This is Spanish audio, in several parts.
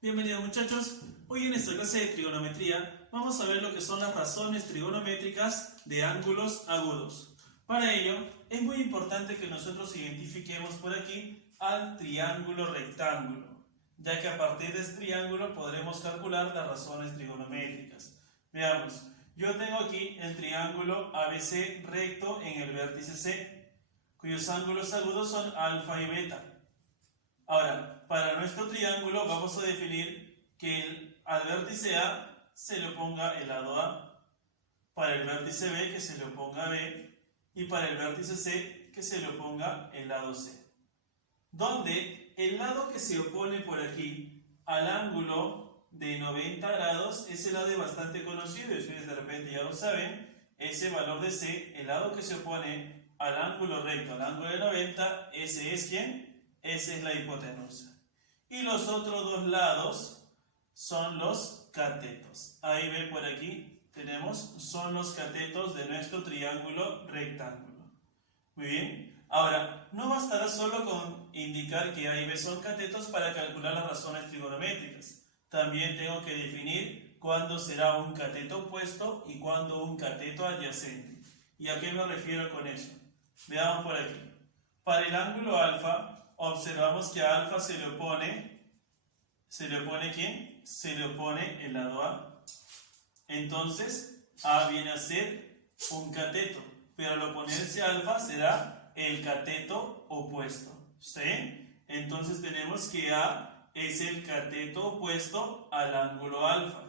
Bienvenidos muchachos, hoy en esta clase de trigonometría vamos a ver lo que son las razones trigonométricas de ángulos agudos. Para ello es muy importante que nosotros identifiquemos por aquí al triángulo rectángulo, ya que a partir de este triángulo podremos calcular las razones trigonométricas. Veamos, yo tengo aquí el triángulo ABC recto en el vértice C, cuyos ángulos agudos son alfa y beta. Ahora, para nuestro triángulo vamos a definir que al vértice A se le oponga el lado A, para el vértice B que se le oponga B y para el vértice C que se le oponga el lado C. Donde el lado que se opone por aquí al ángulo de 90 grados, ese lado es bastante conocido y ustedes de repente ya lo saben, ese valor de C, el lado que se opone al ángulo recto, al ángulo de 90, ese es ¿quién? Esa es la hipotenusa. Y los otros dos lados son los catetos. Ahí ven por aquí, tenemos, son los catetos de nuestro triángulo rectángulo. Muy bien. Ahora, no bastará solo con indicar que A y B son catetos para calcular las razones trigonométricas. También tengo que definir cuándo será un cateto opuesto y cuándo un cateto adyacente. ¿Y a qué me refiero con eso? Veamos por aquí. Para el ángulo alfa, observamos que a alfa se le opone ¿quién? Se le opone el lado A. Entonces, A viene a ser un cateto, pero al oponerse a alfa será el cateto opuesto. ¿Sí? Entonces tenemos que A es el cateto opuesto al ángulo alfa.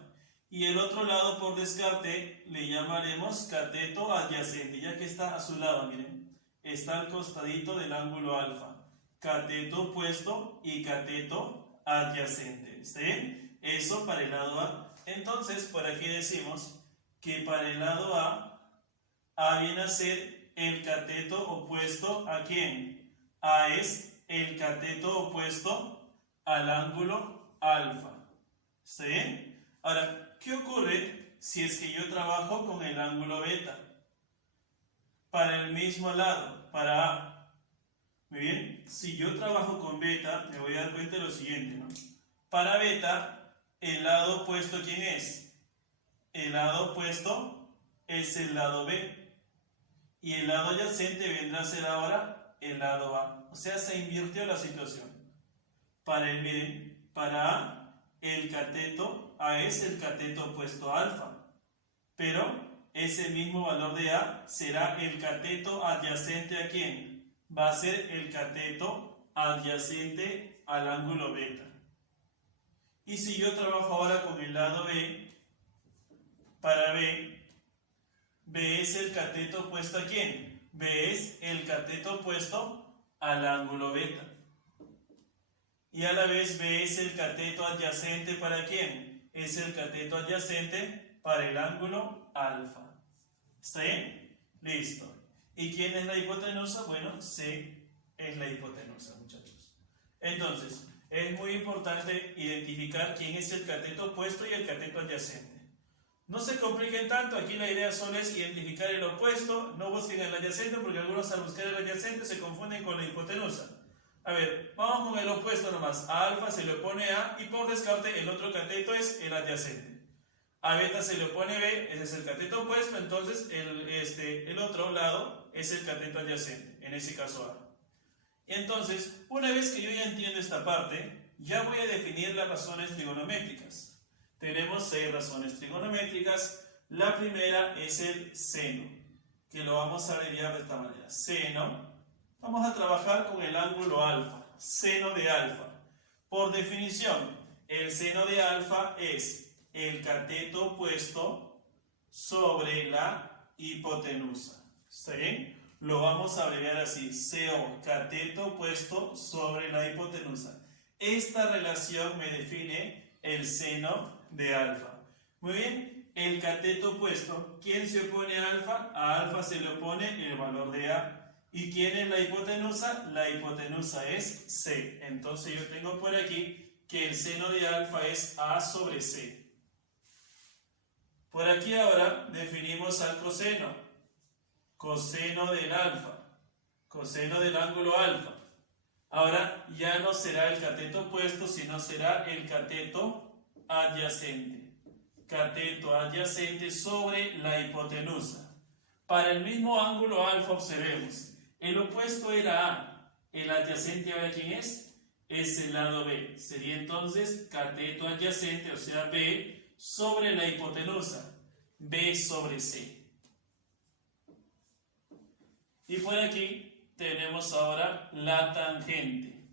Y el otro lado, por descarte, le llamaremos cateto adyacente, ya que está a su lado, miren. Está al costadito del ángulo alfa. Cateto opuesto y cateto adyacente. ¿Está bien? Eso para el lado A. Entonces, por aquí decimos que para el lado A viene a ser el cateto opuesto ¿a quién? A es el cateto opuesto al ángulo alfa. ¿Está bien? Ahora, ¿qué ocurre si es que yo trabajo con el ángulo beta? Para el mismo lado, para A. Muy bien, si yo trabajo con beta, me voy a dar cuenta de lo siguiente, ¿no? Para beta, el lado opuesto, ¿quién es? El lado opuesto es el lado B. Y el lado adyacente vendrá a ser ahora el lado A. O sea, se invirtió la situación. Para el B, para A, el cateto, A es el cateto opuesto a alfa. Pero ese mismo valor de A será el cateto adyacente ¿a quién? Va a ser el cateto adyacente al ángulo beta. Y si yo trabajo ahora con el lado B, para B es el cateto opuesto ¿a quién? B es el cateto opuesto al ángulo beta. Y a la vez B es el cateto adyacente ¿para quién? Es el cateto adyacente para el ángulo alfa. ¿Está bien? Listo. ¿Y quién es la hipotenusa? Bueno, C es la hipotenusa, muchachos. Entonces, es muy importante identificar quién es el cateto opuesto y el cateto adyacente. No se compliquen tanto, aquí la idea solo es identificar el opuesto, no busquen el adyacente porque algunos al buscar el adyacente se confunden con la hipotenusa. A ver, vamos con el opuesto nomás. A alfa se le opone A y por descarte el otro cateto es el adyacente. A beta se le opone B, ese es el cateto opuesto, entonces el otro lado es el cateto adyacente, en ese caso A. Y entonces, una vez que yo ya entiendo esta parte, ya voy a definir las razones trigonométricas. Tenemos 6 razones trigonométricas. La primera es el seno, que lo vamos a abreviar de esta manera. Seno, vamos a trabajar con el ángulo alfa, seno de alfa. Por definición, el seno de alfa es el cateto opuesto sobre la hipotenusa. ¿Está bien? Lo vamos a abreviar así, CO, cateto opuesto sobre la hipotenusa. Esta relación me define el seno de alfa. Muy bien, el cateto opuesto, ¿quién se opone a alfa? A alfa se le opone el valor de A. ¿Y quién es la hipotenusa? La hipotenusa es C. Entonces yo tengo por aquí que el seno de alfa es A sobre C. Por aquí ahora definimos al coseno del alfa, coseno del ángulo alfa. Ahora ya no será el cateto opuesto, sino será el cateto adyacente. Cateto adyacente sobre la hipotenusa. Para el mismo ángulo alfa observemos. El opuesto era A. El adyacente, ¿ahora quién es? Es el lado B. Sería entonces cateto adyacente, o sea B, sobre la hipotenusa. B sobre C. Y por aquí tenemos ahora la tangente.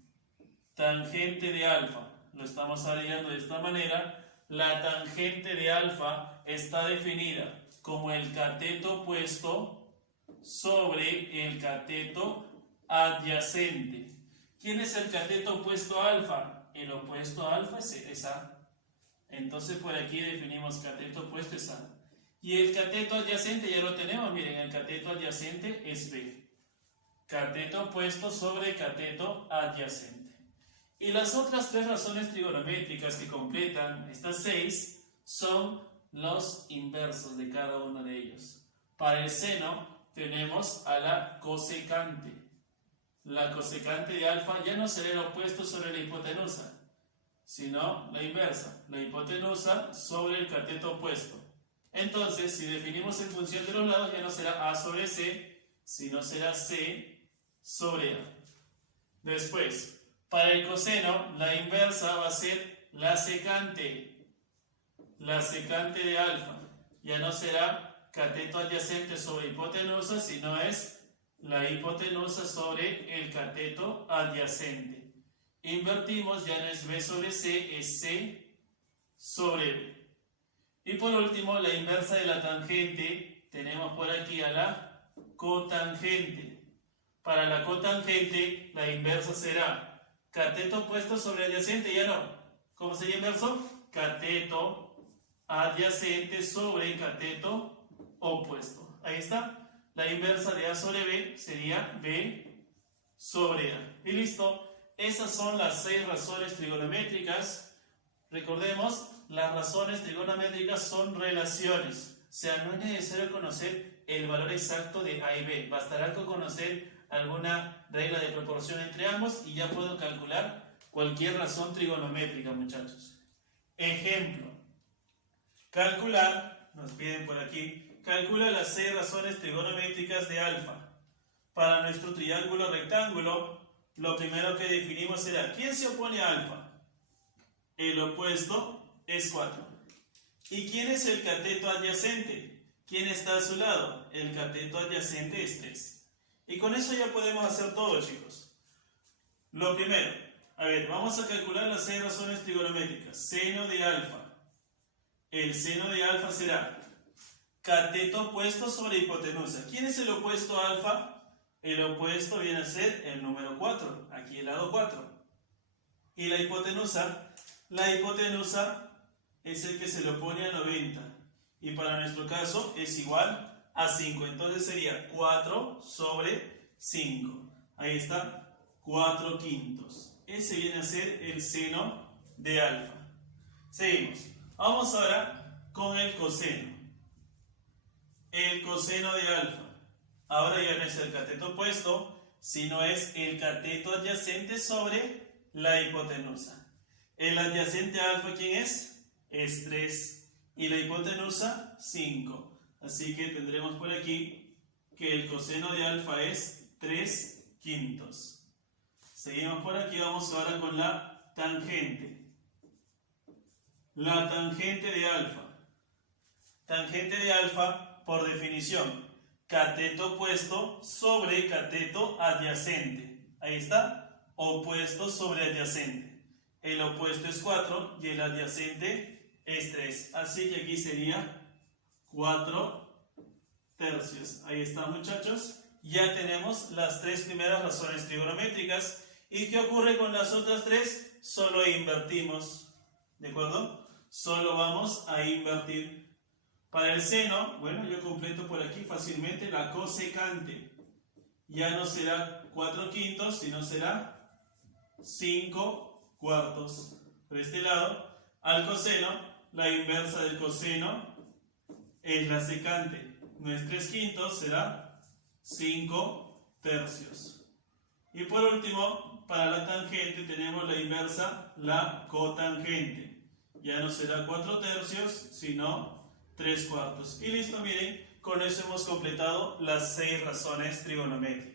Tangente de alfa. Lo estamos hallando de esta manera. La tangente de alfa está definida como el cateto opuesto sobre el cateto adyacente. ¿Quién es el cateto opuesto a alfa? El opuesto a alfa es A. Entonces por aquí definimos cateto opuesto es A. Y el cateto adyacente ya lo tenemos, miren, el cateto adyacente es B. Cateto opuesto sobre cateto adyacente. Y las otras tres razones trigonométricas que completan estas 6 son los inversos de cada uno de ellos. Para el seno tenemos a la cosecante. La cosecante de alfa ya no será el opuesto sobre la hipotenusa, sino la inversa, la hipotenusa sobre el cateto opuesto. Entonces, si definimos en función de los lados, ya no será A sobre C, sino será C sobre A. Después, para el coseno, la inversa va a ser la secante de alfa. Ya no será cateto adyacente sobre hipotenusa, sino es la hipotenusa sobre el cateto adyacente. Invertimos, ya no es B sobre C, es C sobre B. Y por último, la inversa de la tangente, tenemos por aquí a la cotangente. Para la cotangente, la inversa será cateto opuesto sobre adyacente, ya no. ¿Cómo sería inverso? Cateto adyacente sobre cateto opuesto. Ahí está. La inversa de A sobre B sería B sobre A. Y listo. Esas son las 6 razones trigonométricas. Recordemos, las razones trigonométricas son relaciones. O sea, no es necesario conocer el valor exacto de A y B. Bastará con conocer alguna regla de proporción entre ambos y ya puedo calcular cualquier razón trigonométrica, muchachos. Ejemplo. Calcular, nos piden por aquí, calcula las 6 razones trigonométricas de alfa. Para nuestro triángulo rectángulo, lo primero que definimos será, ¿quién se opone a alfa? El opuesto es 4. ¿Y quién es el cateto adyacente? ¿Quién está a su lado? El cateto adyacente es 3. Y con eso ya podemos hacer todo, chicos. Lo primero, a ver, vamos a calcular las 6 razones trigonométricas. Seno de alfa. El seno de alfa será cateto opuesto sobre hipotenusa. ¿Quién es el opuesto a alfa? El opuesto viene a ser el número 4, aquí el lado 4. Y la hipotenusa es el que se le opone a 90. Y para nuestro caso es igual a 5. Entonces sería 4 sobre 5. Ahí está, 4 quintos. Ese viene a ser el seno de alfa. Seguimos. Vamos ahora con el coseno. El coseno de alfa. Ahora ya no es el cateto opuesto, sino es el cateto adyacente sobre la hipotenusa. El adyacente a alfa, ¿quién es? Es 3. Y la hipotenusa, 5. Así que tendremos por aquí que el coseno de alfa es 3 quintos. Seguimos por aquí, vamos ahora con la tangente. La tangente de alfa. Tangente de alfa, por definición, cateto opuesto sobre cateto adyacente. Ahí está, opuesto sobre adyacente. El opuesto es 4 y el adyacente es 3. Así que aquí sería 4 tercios. Ahí está, muchachos. Ya tenemos las 3 primeras razones trigonométricas. ¿Y qué ocurre con las otras 3? Solo invertimos. ¿De acuerdo? Solo vamos a invertir. Para el seno, bueno, yo completo por aquí fácilmente la cosecante. Ya no será 4 quintos, sino será 5 cuartos. Por este lado, al coseno, la inversa del coseno es la secante. No es 3 quintos, será 5 tercios. Y por último, para la tangente tenemos la inversa, la cotangente. Ya no será 4/3, sino 3/4. Y listo, miren, con eso hemos completado las 6 razones trigonométricas.